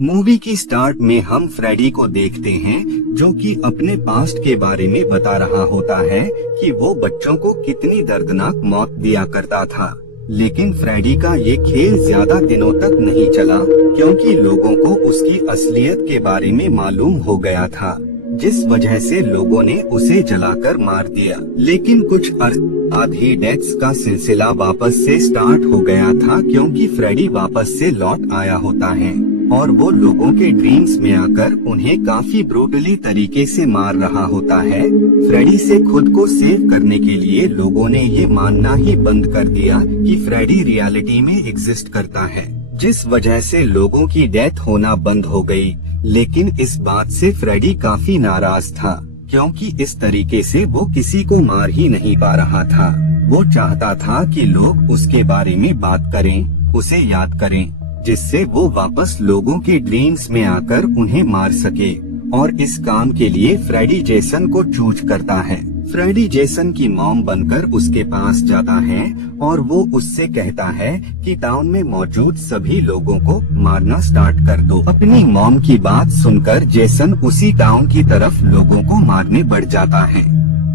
Movie की start में हम फ्रेडी को देखते हैं जो कि अपने पास्ट के बारे में बता रहा होता है कि वो बच्चों को कितनी दर्दनाक मौत दिया करता था। लेकिन फ्रेडी का ये खेल ज्यादा दिनों तक नहीं चला क्योंकि लोगों को उसकी असलियत के बारे में मालूम हो गया था, जिस वजह से लोगों ने उसे जलाकर मार दिया। लेकिन कुछ अर्थ बाद ही डेथ्स का सिलसिला वापस से स्टार्ट हो गया था क्योंकि फ्रेडी वापस से लौट आया होता है और वो लोगों के ड्रीम्स में आकर उन्हें काफी ब्रूटली तरीके से मार रहा होता है। फ्रेडी से खुद को सेव करने के लिए लोगों ने ये मानना ही बंद कर दिया कि फ्रेडी रियलिटी में एग्जिस्ट करता है, जिस वजह से लोगों की डेथ होना बंद हो गई। लेकिन इस बात से फ्रेडी काफी नाराज था क्योंकि इस तरीके से वो किसी को मार ही नहीं पा रहा था। वो चाहता था कि लोग उसके बारे में बात करें, उसे याद करें, जिससे वो वापस लोगों के ड्रीम्स में आकर उन्हें मार सके। और इस काम के लिए फ्रेडी जेसन को चूज करता है। फ्रेडी जेसन की मॉम बनकर उसके पास जाता है और वो उससे कहता है कि टाउन में मौजूद सभी लोगों को मारना स्टार्ट कर दो। अपनी मॉम की बात सुनकर जेसन उसी टाउन की तरफ लोगों को मारने बढ़ जाता है।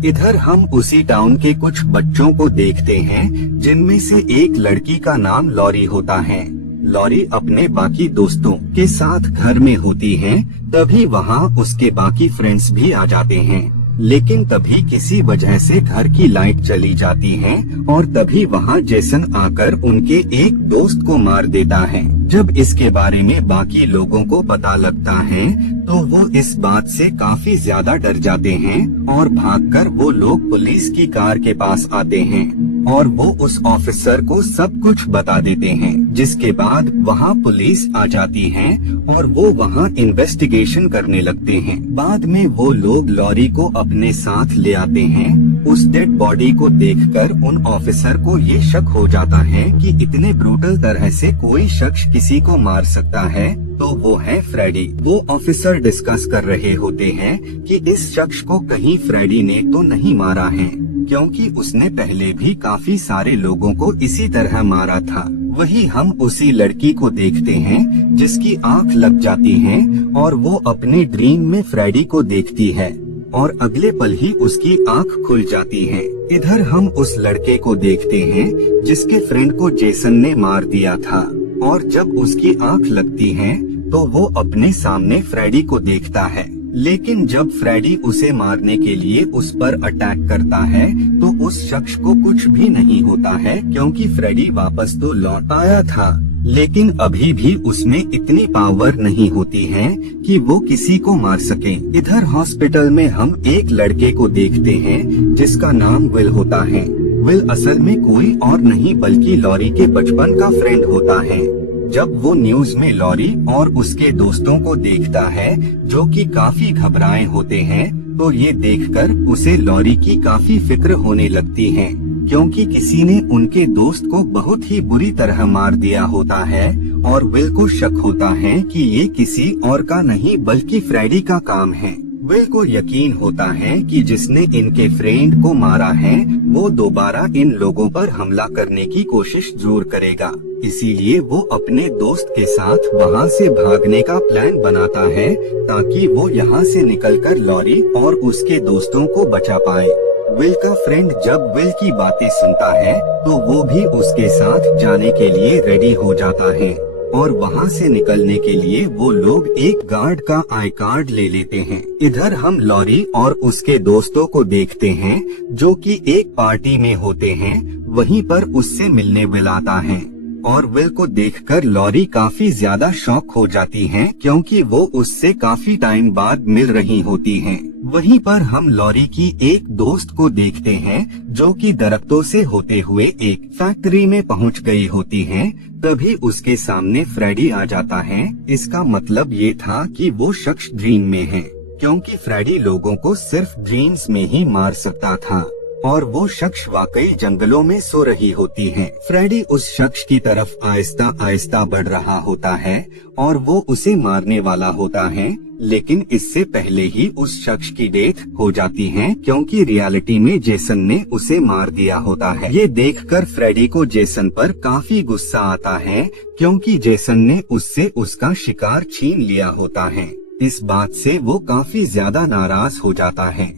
इधर हम उसी टाउन के कुछ बच्चों को देखते हैं जिनमें से एक लड़की का नाम लॉरी होता है। लॉरी अपने बाकी दोस्तों के साथ घर में होती है, तभी वहाँ उसके बाकी फ्रेंड्स भी आ जाते हैं। लेकिन तभी किसी वजह से घर की लाइट चली जाती है और तभी वहाँ जेसन आकर उनके एक दोस्त को मार देता है। जब इसके बारे में बाकी लोगों को पता लगता है तो वो इस बात से काफी ज्यादा डर जाते हैं और भागकर वो लोग पुलिस की कार के पास आते हैं और वो उस ऑफिसर को सब कुछ बता देते हैं, जिसके बाद वहाँ पुलिस आ जाती है और वो वहाँ इन्वेस्टिगेशन करने लगते हैं। बाद में वो लोग लॉरी को अपने साथ ले आते हैं। उस डेड बॉडी को देखकर उन ऑफिसर को ये शक हो जाता है कि इतने ब्रूटल तरह से कोई शख्स किसी को मार सकता है तो वो है फ्रेडी। वो ऑफिसर डिस्कस कर रहे होते हैं कि इस शख्स को कहीं फ्रेडी ने तो नहीं मारा है, क्योंकि उसने पहले भी काफी सारे लोगों को इसी तरह मारा था। वही हम उसी लड़की को देखते हैं जिसकी आंख लग जाती है और वो अपने ड्रीम में फ्रेडी को देखती है और अगले पल ही उसकी आंख खुल जाती है। इधर हम उस लड़के को देखते हैं जिसके फ्रेंड को जेसन ने मार दिया था और जब उसकी आंख लगती है तो वो अपने सामने फ्रेडी को देखता है। लेकिन जब फ्रेडी उसे मारने के लिए उस पर अटैक करता है तो उस शख्स को कुछ भी नहीं होता है क्योंकि फ्रेडी वापस तो लौट आया था, लेकिन अभी भी उसमें इतनी पावर नहीं होती है कि वो किसी को मार सके। इधर हॉस्पिटल में हम एक लड़के को देखते हैं जिसका नाम विल होता है। विल असल में कोई और नहीं बल्कि लॉरी के बचपन का फ्रेंड होता है। जब वो न्यूज में लॉरी और उसके दोस्तों को देखता है जो कि काफी घबराए होते हैं तो ये देखकर उसे लॉरी की काफी फिक्र होने लगती है, क्योंकि किसी ने उनके दोस्त को बहुत ही बुरी तरह मार दिया होता है और विल को शक होता है कि ये किसी और का नहीं बल्कि फ्रेडी का काम है। विल को यकीन होता है कि जिसने इनके फ्रेंड को मारा है वो दोबारा इन लोगों पर हमला करने की कोशिश जरूर करेगा, इसीलिए वो अपने दोस्त के साथ वहाँ से भागने का प्लान बनाता है ताकि वो यहाँ से निकलकर लॉरी और उसके दोस्तों को बचा पाए। विल का फ्रेंड जब विल की बातें सुनता है तो वो भी उसके साथ जाने के लिए रेडी हो जाता है और वहाँ से निकलने के लिए वो लोग एक गार्ड का आई कार्ड ले लेते हैं। इधर हम लॉरी और उसके दोस्तों को देखते हैं जो कि एक पार्टी में होते हैं। वहीं पर उससे मिलने विल आता है और विल को देखकर लॉरी काफी ज्यादा शॉक हो जाती है क्योंकि वो उससे काफी टाइम बाद मिल रही होती हैं। वहीं पर हम लॉरी की एक दोस्त को देखते हैं जो कि दरख्तों से होते हुए एक फैक्ट्री में पहुंच गई होती है। तभी उसके सामने फ्रेडी आ जाता है। इसका मतलब ये था कि वो शख्स ड्रीम में है, क्योंकि फ्रेडी लोगों को सिर्फ ड्रीम्स में ही मार सकता था और वो शख्स वाकई जंगलों में सो रही होती है। फ्रेडी उस शख्स की तरफ आहिस्ता आहिस्ता बढ़ रहा होता है और वो उसे मारने वाला होता है, लेकिन इससे पहले ही उस शख्स की डेथ हो जाती है, क्योंकि रियलिटी में जेसन ने उसे मार दिया होता है। ये देखकर फ्रेडी को जेसन पर काफी गुस्सा आता है, क्योंकि जेसन ने उससे उसका शिकार छीन लिया होता है। इस बात से वो काफी ज्यादा नाराज हो जाता है।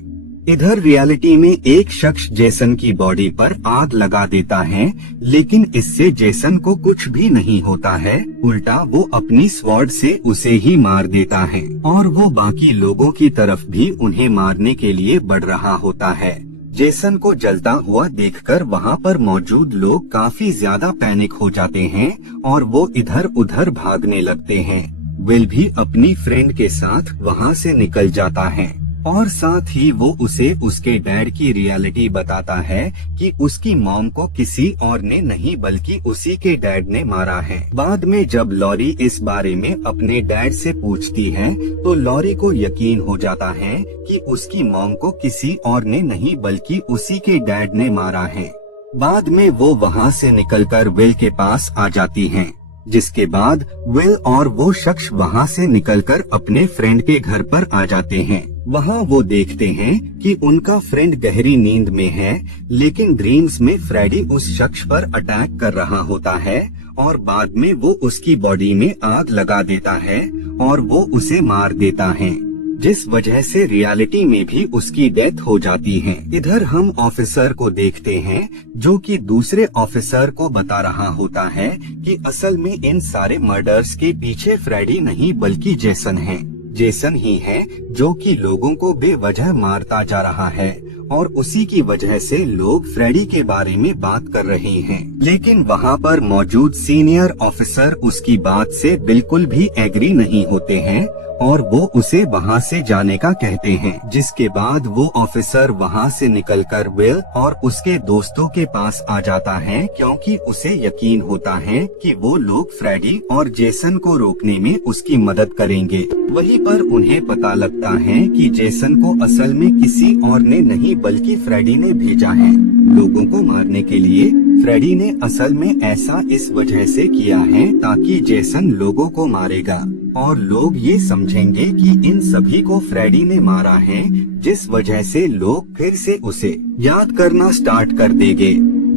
इधर रियलिटी में एक शख्स जेसन की बॉडी पर आग लगा देता है, लेकिन इससे जेसन को कुछ भी नहीं होता है। उल्टा वो अपनी स्वॉर्ड से उसे ही मार देता है और वो बाकी लोगों की तरफ भी उन्हें मारने के लिए बढ़ रहा होता है। जेसन को जलता हुआ देखकर वहाँ पर मौजूद लोग काफी ज्यादा पैनिक हो जाते हैं और वो इधर उधर भागने लगते हैं। विल भी अपनी फ्रेंड के साथ वहाँ से निकल जाता है और साथ ही वो उसे उसके डैड की रियलिटी बताता है कि उसकी मॉम को किसी और ने नहीं बल्कि उसी के डैड ने मारा है। बाद में जब लॉरी इस बारे में अपने डैड से पूछती है तो लॉरी को यकीन हो जाता है कि उसकी मॉम को किसी और ने नहीं बल्कि उसी के डैड ने मारा है। बाद में वो वहाँ से निकलकर विल के पास आ जाती हैं, जिसके बाद विल और वो शख्स वहाँ से निकलकर अपने फ्रेंड के घर पर आ जाते हैं। वहाँ वो देखते हैं कि उनका फ्रेंड गहरी नींद में है, लेकिन ड्रीम्स में फ्रेडी उस शख्स पर अटैक कर रहा होता है और बाद में वो उसकी बॉडी में आग लगा देता है और वो उसे मार देता है, जिस वजह से रियलिटी में भी उसकी डेथ हो जाती है। इधर हम ऑफिसर को देखते हैं जो कि दूसरे ऑफिसर को बता रहा होता है कि असल में इन सारे मर्डर्स के पीछे फ्रेडी नहीं बल्कि जेसन है। जेसन ही है जो कि लोगों को बेवजह मारता जा रहा है और उसी की वजह से लोग फ्रेडी के बारे में बात कर रहे हैं। लेकिन वहाँ पर मौजूद सीनियर ऑफिसर उसकी बात से बिल्कुल भी एग्री नहीं होते हैं और वो उसे वहाँ से जाने का कहते हैं, जिसके बाद वो ऑफिसर वहाँ से निकलकर विल और उसके दोस्तों के पास आ जाता है, क्योंकि उसे यकीन होता है कि वो लोग फ्रेडी और जेसन को रोकने में उसकी मदद करेंगे। वहीं पर उन्हें पता लगता है कि जेसन को असल में किसी और ने नहीं बल्कि फ्रेडी ने भेजा है लोगों को मारने के लिए। फ्रेडी ने असल में ऐसा इस वजह से किया है ताकि जेसन लोगों को मारेगा और लोग ये समझेंगे कि इन सभी को फ्रेडी ने मारा है, जिस वजह से लोग फिर से उसे याद करना स्टार्ट कर देंगे,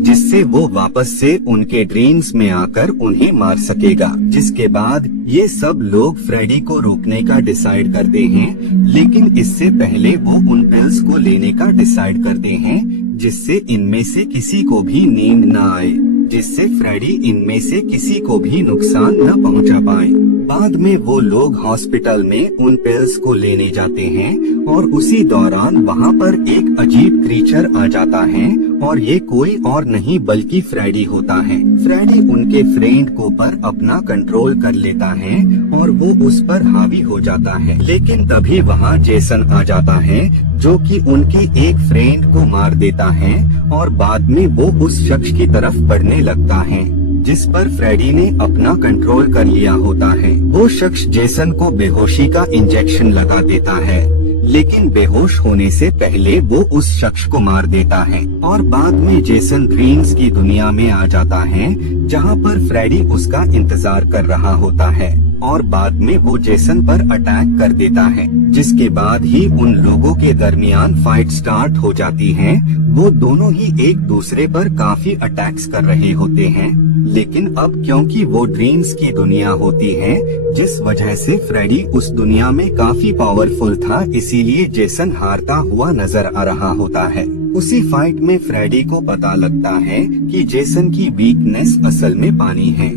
जिससे वो वापस से उनके ड्रीम्स में आकर उन्हें मार सकेगा। जिसके बाद ये सब लोग फ्रेडी को रोकने का डिसाइड करते हैं, लेकिन इससे पहले वो उन पिल्स को लेने का डिसाइड करते हैं जिससे इनमें से किसी को भी नींद न आए, जिससे फ्रेडी इनमें से किसी को भी नुकसान न पहुंचा पाए। बाद में वो लोग हॉस्पिटल में उन पिल्स को लेने जाते हैं और उसी दौरान वहाँ पर एक अजीब क्रीचर आ जाता है और ये कोई और नहीं बल्कि फ्रेडी होता है। फ्रेडी उनके फ्रेंड को पर अपना कंट्रोल कर लेता है और वो उस पर हावी हो जाता है, लेकिन तभी वहाँ जेसन आ जाता है जो कि उनकी एक फ्रेंड को मार देता है और बाद में वो उस शख्स की तरफ बढ़ने लगता है जिस पर फ्रेडी ने अपना कंट्रोल कर लिया होता है। वो शख्स जेसन को बेहोशी का इंजेक्शन लगा देता है, लेकिन बेहोश होने से पहले वो उस शख्स को मार देता है और बाद में जेसन ड्रीम्स की दुनिया में आ जाता है जहाँ पर फ्रेडी उसका इंतजार कर रहा होता है और बाद में वो जेसन पर अटैक कर देता है, जिसके बाद ही उन लोगों के दरमियान फाइट स्टार्ट हो जाती है। वो दोनों ही एक दूसरे पर काफी अटैक्स कर रहे होते हैं, लेकिन अब क्योंकि वो ड्रीम्स की दुनिया होती है, जिस वजह से फ्रेडी उस दुनिया में काफी पावरफुल था, इसीलिए जेसन हारता हुआ नजर आ रहा होता है। उसी फाइट में फ्रेडी को पता लगता है कि जेसन की वीकनेस असल में पानी है,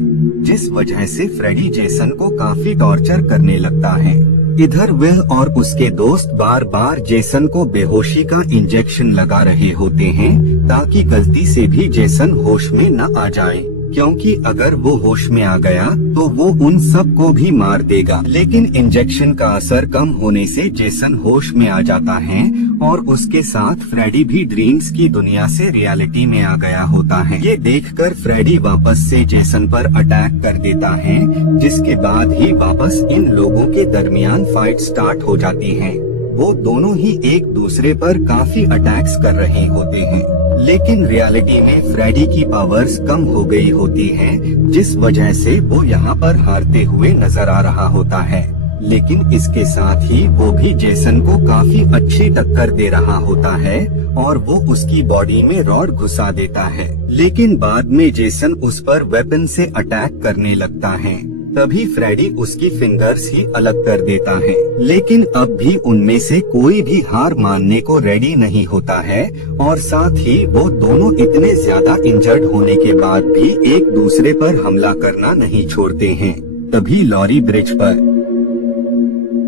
जिस वजह से फ्रेडी जेसन को काफी टॉर्चर करने लगता है। इधर विल और उसके दोस्त बार बार जेसन को बेहोशी का इंजेक्शन लगा रहे होते हैं ताकि गलती से भी जेसन होश में न आ जाए, क्योंकि अगर वो होश में आ गया तो वो उन सब को भी मार देगा। लेकिन इंजेक्शन का असर कम होने से जेसन होश में आ जाता है और उसके साथ फ्रेडी भी ड्रीम्स की दुनिया से रियलिटी में आ गया होता है। ये देखकर फ्रेडी वापस से जेसन पर अटैक कर देता है, जिसके बाद ही वापस इन लोगों के दरमियान फाइट स्टार्ट हो जाती है। वो दोनों ही एक दूसरे पर काफी अटैक्स कर रहे होते हैं, लेकिन रियलिटी में फ्रेडी की पावर्स कम हो गई होती हैं, जिस वजह से वो यहाँ पर हारते हुए नजर आ रहा होता है। लेकिन इसके साथ ही वो भी जेसन को काफी अच्छी टक्कर दे रहा होता है और वो उसकी बॉडी में रॉड घुसा देता है। लेकिन बाद में जेसन उस पर वेपन से अटैक करने लगता है, तभी फ्रेडी उसकी फिंगर्स ही अलग कर देता है। लेकिन अब भी उनमें से कोई भी हार मानने को रेडी नहीं होता है और साथ ही वो दोनों इतने ज्यादा इंजर्ड होने के बाद भी एक दूसरे पर हमला करना नहीं छोड़ते हैं। तभी लॉरी ब्रिज पर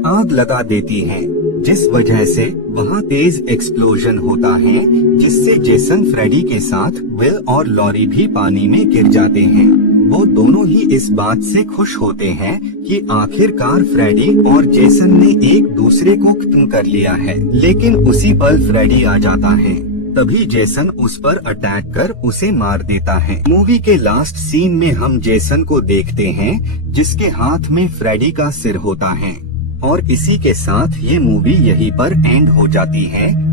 आग लगा देती है, जिस वजह से वहाँ तेज एक्सप्लोजन होता है, जिससे जेसन फ्रेडी के साथ विल और लॉरी भी पानी में गिर जाते हैं। वो दोनों ही इस बात से खुश होते हैं कि आखिरकार फ्रेडी और जेसन ने एक दूसरे को खत्म कर लिया है। लेकिन उसी पल फ्रेडी आ जाता है, तभी जेसन उस पर अटैक कर उसे मार देता है। मूवी के लास्ट सीन में हम जेसन को देखते हैं, जिसके हाथ में फ्रेडी का सिर होता है। और इसी के साथ ये मूवी यहीं पर एंड हो जाती है।